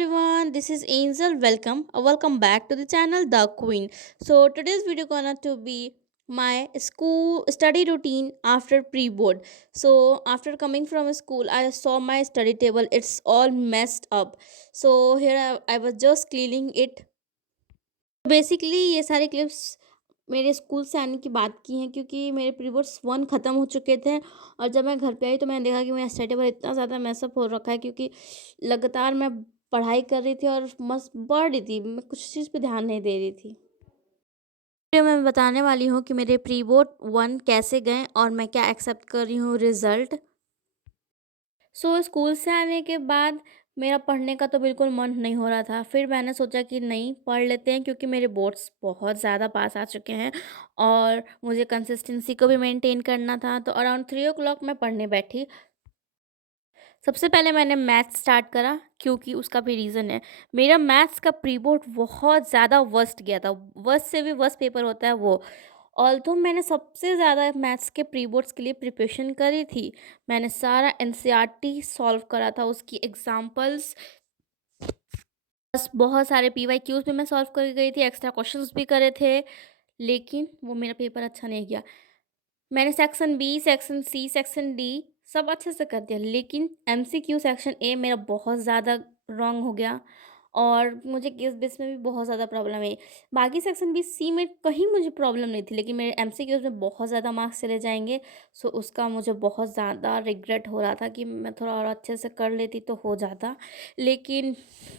everyone, this is Angel. Welcome back to the channel The Queen. So today's video gonna to be my school study routine after pre-board. So after coming from school, I saw my study table. It's all messed up. So here I was just cleaning it. Basically ये सारे clips मेरे school से आने की बात की हैं क्योंकि मेरे प्री बोर्ड्स 1 ख़त्म हो चुके थे और जब मैं घर पे आई तो मैंने देखा कि मेरा स्टडी टेबल इतना ज़्यादा मैसअप हो रखा है क्योंकि लगातार मैं पढ़ाई कर रही थी और मस्त पढ़ रही थी, मैं कुछ चीज़ पे ध्यान नहीं दे रही थी। वीडियो में बताने वाली हूँ कि मेरे प्री बोर्ड 1 कैसे गए और मैं क्या एक्सेप्ट कर रही हूँ रिज़ल्ट। स्कूल से आने के बाद मेरा पढ़ने का तो बिल्कुल मन नहीं हो रहा था। फिर मैंने सोचा कि नहीं, पढ़ लेते हैं क्योंकि मेरे बोर्ड्स बहुत ज़्यादा पास आ चुके हैं और मुझे कंसिस्टेंसी को भी मेंटेन करना था। तो अराउंड 3 ओ क्लॉक मैं पढ़ने बैठी। सबसे पहले मैंने मैथ्स स्टार्ट करा क्योंकि उसका भी रीज़न है। मेरा मैथ्स का प्री बोर्ड बहुत ज़्यादा वर्स्ट गया था। वर्स्ट से भी वर्स्ट पेपर होता है वो। ऑल्दो मैंने सबसे ज़्यादा मैथ्स के प्री बोर्ड्स के लिए प्रिपरेशन करी थी। मैंने सारा एनसीईआरटी सॉल्व करा था, उसकी एग्ज़ाम्पल्स बस बहुत सारे पीवाईक्यूज़ भी मैं सॉल्व कर गई थी, एक्स्ट्रा क्वेश्चंस भी करे थे, लेकिन वो मेरा पेपर अच्छा नहीं गया। मैंने section B, section C, section D सब अच्छे से कर दिया, लेकिन एमसीक्यू सेक्शन ए मेरा बहुत ज़्यादा रॉन्ग हो गया और मुझे किस बेस में भी बहुत ज़्यादा प्रॉब्लम है। बाकी सेक्शन बी, सी में कहीं मुझे प्रॉब्लम नहीं थी, लेकिन मेरे एमसीक्यूज़ में बहुत ज़्यादा मार्क्स चले जाएँगे। सो उसका मुझे बहुत ज़्यादा रिग्रेट हो रहा था कि मैं थोड़ा और अच्छे से कर लेती तो हो जाता। लेकिन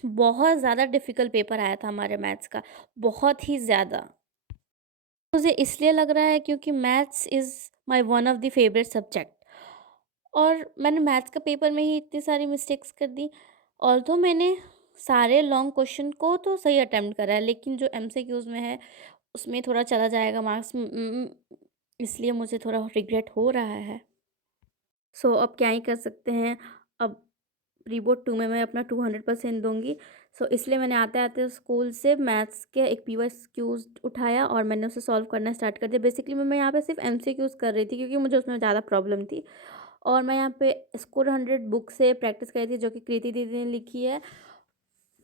बहुत ज़्यादा डिफ़िकल्ट पेपर आया था हमारे मैथ्स का, बहुत ही ज़्यादा। मुझे इसलिए लग रहा है क्योंकि maths is my one of the favourite subject और मैंने मैथ्स का पेपर में ही इतनी सारी मिस्टेक्स कर दी। ऑल्दो मैंने सारे लॉन्ग क्वेश्चन को तो सही अटेम्प्ट करा है, लेकिन जो एमसीक्यूज़ में है उसमें थोड़ा चला जाएगा मार्क्स, इसलिए मुझे थोड़ा रिग्रेट हो रहा है। अब क्या ही कर सकते हैं। अब प्री बोर्ड 2 में मैं अपना 200% दूँगी। इसलिए मैंने आते-आते स्कूल से मैथ्स के एक पीवाईक्यूज़ उठाया और मैंने उसे सॉल्व करना स्टार्ट कर दिया। बेसिकली मैं यहाँ पे सिर्फ़ एमसीक्यूज़ कर रही थी क्योंकि मुझे उसमें ज़्यादा प्रॉब्लम थी और मैं यहाँ पे स्कोर 100 बुक से प्रैक्टिस करी थी जो कि कृति दीदी ने लिखी है।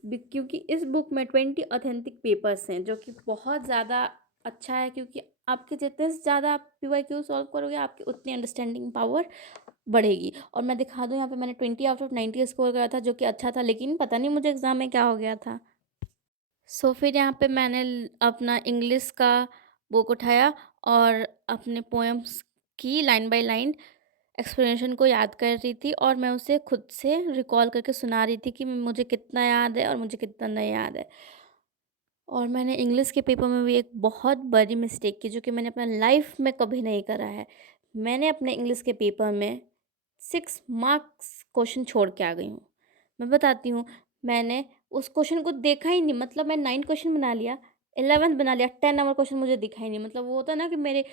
क्योंकि इस बुक में 20 ऑथेंटिक पेपर्स हैं जो कि बहुत ज़्यादा अच्छा है, क्योंकि आपके जितने ज़्यादा आप पीवाईक्यू सॉल्व करोगे आपकी उतनी अंडरस्टैंडिंग पावर बढ़ेगी। और मैं दिखा दूँ, यहाँ पे मैंने 20 आउट ऑफ 90 स्कोर करा था जो कि अच्छा था, लेकिन पता नहीं मुझे एग्ज़ाम में क्या हो गया था। फिर यहाँ पे मैंने अपना इंग्लिश का बुक उठाया और अपने पोएम्स की लाइन बाय लाइन एक्सप्लेनेशन को याद कर रही थी और मैं उसे खुद से रिकॉल करके सुना रही थी कि मुझे कितना याद है और मुझे कितना नहीं याद है। और मैंने इंग्लिश के पेपर में भी एक बहुत बड़ी मिस्टेक की जो कि मैंने अपना लाइफ में कभी नहीं करा है। मैंने अपने इंग्लिश के पेपर में 6 मार्क्स क्वेश्चन छोड़ के आ गई हूँ। मैं बताती हूँ, मैंने उस क्वेश्चन को देखा ही नहीं, मतलब मैं 9 क्वेश्चन बना लिया, 11th बना लिया, 10 नंबर क्वेश्चन मुझे दिखा ही नहीं। मतलब वो होता है ना कि मेरे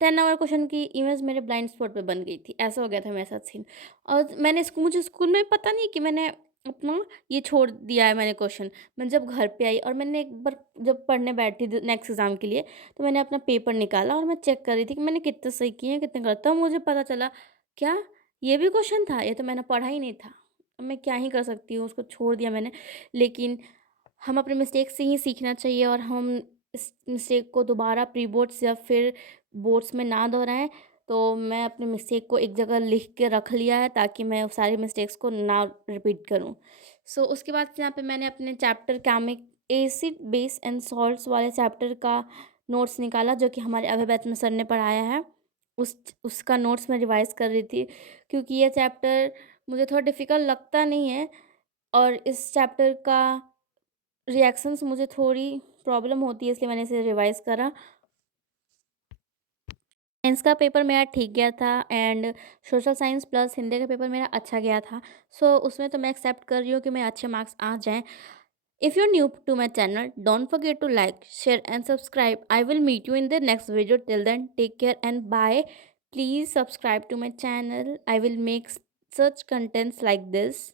10 नंबर क्वेश्चन की इमेज मेरे ब्लाइंड स्पॉट पे बन गई थी, ऐसा हो गया था मेरे साथ सीन। और मुझे स्कूल में पता नहीं कि मैंने अपना ये छोड़ दिया है मैंने क्वेश्चन। मैं जब घर पे आई और मैंने एक बार जब पढ़ने बैठी नेक्स्ट एग्ज़ाम के लिए, तो मैंने अपना पेपर निकाला और मैं चेक कर रही थी कि मैंने कितने सही किए हैं, कितने गलत। तब मुझे पता चला, क्या ये भी क्वेश्चन था? ये तो मैंने पढ़ा ही नहीं था। अब मैं क्या ही कर सकती हूँ, उसको छोड़ दिया मैंने। लेकिन हम अपने मिस्टेक से ही सीखना चाहिए और हम इस मिस्टेक को दोबारा प्री बोर्ड्स या फिर बोर्ड्स में ना दोहराएँ। तो मैं अपने मिस्टेक को एक जगह लिख के रख लिया है ताकि मैं उस सारी मिस्टेक्स को ना रिपीट करूँ। उसके बाद यहाँ पे मैंने अपने चैप्टर केमिक एसिड बेस एंड सॉल्ट्स वाले चैप्टर का नोट्स निकाला जो कि हमारे अभय बैच में सर ने पढ़ाया है। उसका नोट्स मैं रिवाइज़ कर रही थी क्योंकि ये चैप्टर मुझे थोड़ा डिफ़िकल्ट लगता नहीं है और इस चैप्टर का रिएक्शंस मुझे थोड़ी प्रॉब्लम होती है, इसलिए मैंने इसे रिवाइज़ करा। साइंस का पेपर मेरा ठीक गया था and social science plus Hindi का पेपर मेरा अच्छा गया था। उसमें तो मैं एक्सेप्ट कर रही हूँ कि मेरे अच्छे मार्क्स आ जाएँ। If you're new to my channel, don't forget to like, share and subscribe. I will meet you in the next video. Till then, take care and bye. Please subscribe to my channel. I will make such contents like this.